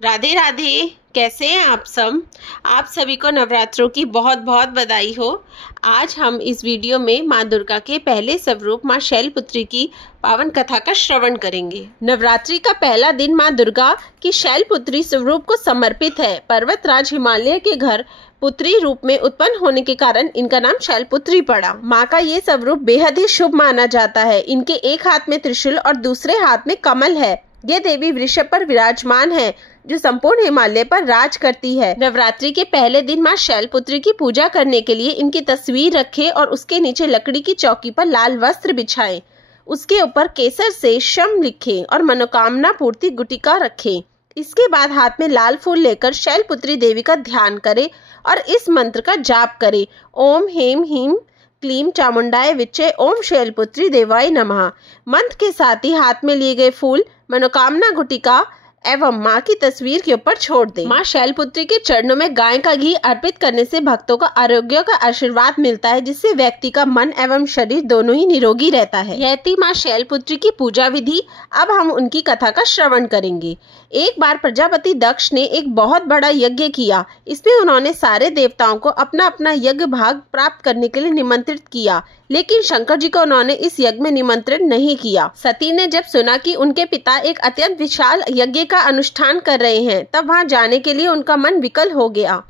राधे राधे। कैसे हैं आप सब? आप सभी को नवरात्रों की बहुत बहुत बधाई हो। आज हम इस वीडियो में माँ दुर्गा के पहले स्वरूप माँ शैलपुत्री की पावन कथा का श्रवण करेंगे। नवरात्रि का पहला दिन माँ दुर्गा की शैलपुत्री स्वरूप को समर्पित है। पर्वतराज हिमालय के घर पुत्री रूप में उत्पन्न होने के कारण इनका नाम शैलपुत्री पड़ा। माँ का ये स्वरूप बेहद ही शुभ माना जाता है। इनके एक हाथ में त्रिशूल और दूसरे हाथ में कमल है। ये देवी वृषभ पर विराजमान है जो संपूर्ण हिमालय पर राज करती है। नवरात्रि के पहले दिन माँ शैलपुत्री की पूजा करने के लिए इनकी तस्वीर रखें और उसके नीचे लकड़ी की चौकी पर लाल वस्त्र बिछाएं। उसके ऊपर केसर से शम लिखें और मनोकामना पूर्ति गुटिका रखें। इसके बाद हाथ में लाल फूल लेकर शैलपुत्री देवी का ध्यान करें और इस मंत्र का जाप करें। ओम हेम हीम क्लीम चामुंडाय विच्चे ओम शैलपुत्री देवाय नमः। मंत्र के साथ ही हाथ में लिए गए फूल मनोकामना गुटिका एवं माँ की तस्वीर के ऊपर छोड़ दें। माँ शैलपुत्री के चरणों में गाय का घी अर्पित करने से भक्तों को आरोग्य का आशीर्वाद मिलता है, जिससे व्यक्ति का मन एवं शरीर दोनों ही निरोगी रहता है। यह थी माँ शैलपुत्री की पूजा विधि। अब हम उनकी कथा का श्रवण करेंगे। एक बार प्रजापति दक्ष ने एक बहुत बड़ा यज्ञ किया। इसमें उन्होंने सारे देवताओं को अपना अपना यज्ञ भाग प्राप्त करने के लिए निमंत्रित किया, लेकिन शंकर जी को उन्होंने इस यज्ञ में निमंत्रण नहीं किया। सती ने जब सुना कि उनके पिता एक अत्यंत विशाल यज्ञ का अनुष्ठान कर रहे हैं, तब वहां जाने के लिए उनका मन विकल हो गया।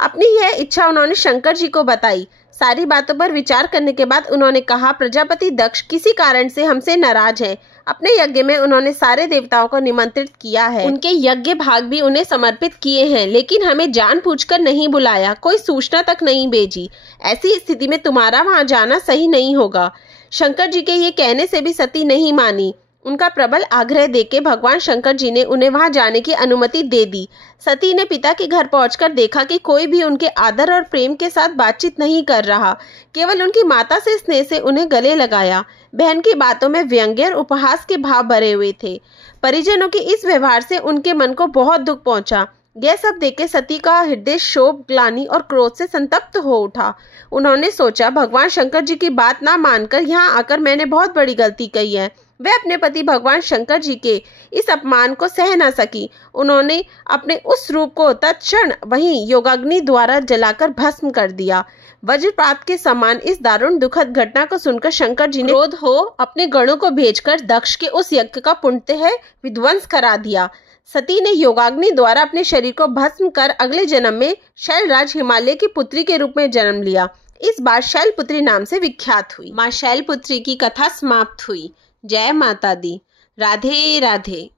अपनी यह इच्छा उन्होंने शंकर जी को बताई। सारी बातों पर विचार करने के बाद उन्होंने कहा, प्रजापति दक्ष किसी कारण से हमसे नाराज है। अपने यज्ञ में उन्होंने सारे देवताओं को निमंत्रित किया है, उनके यज्ञ भाग भी उन्हें समर्पित किए हैं, लेकिन हमें जानबूझकर नहीं बुलाया, कोई सूचना तक नहीं भेजी। ऐसी स्थिति में तुम्हारा वहां जाना सही नहीं होगा। शंकर जी के ये कहने से भी सती नहीं मानी। उनका प्रबल आग्रह देके भगवान शंकर जी ने उन्हें वहां जाने की अनुमति दे दी। सती ने पिता के घर पहुंचकर देखा कि कोई भी उनके आदर और प्रेम के साथ बातचीत नहीं कर रहा, केवल उनकी माता से स्नेह से उन्हें गले लगाया। बहन की बातों में व्यंग्य और उपहास के भाव भरे हुए थे। परिजनों के इस व्यवहार से उनके मन को बहुत दुख पहुंचा। यह सब देख सती का हृदय शोक, ग्लानि और क्रोध से संतप्त हो उठा। उन्होंने सोचा, भगवान शंकर जी की बात ना मानकर यहाँ आकर मैंने बहुत बड़ी गलती की है। वह अपने पति भगवान शंकर जी के इस अपमान को सह न सकी। उन्होंने अपने उस रूप को तत्क्षण वहीं योगाग्नि द्वारा जलाकर भस्म कर दिया। वज्रपात के समान इस दारुण दुखद घटना को सुनकर शंकर जी ने क्रोध हो अपने गणों को भेजकर दक्ष के उस यज्ञ का पूर्णतः विध्वंस करा दिया। सती ने योगाग्नि द्वारा अपने शरीर को भस्म कर अगले जन्म में शैलराज हिमालय की पुत्री के रूप में जन्म लिया। इस बार शैलपुत्री नाम से विख्यात हुई। माँ शैलपुत्री की कथा समाप्त हुई। जय माता दी। राधे राधे।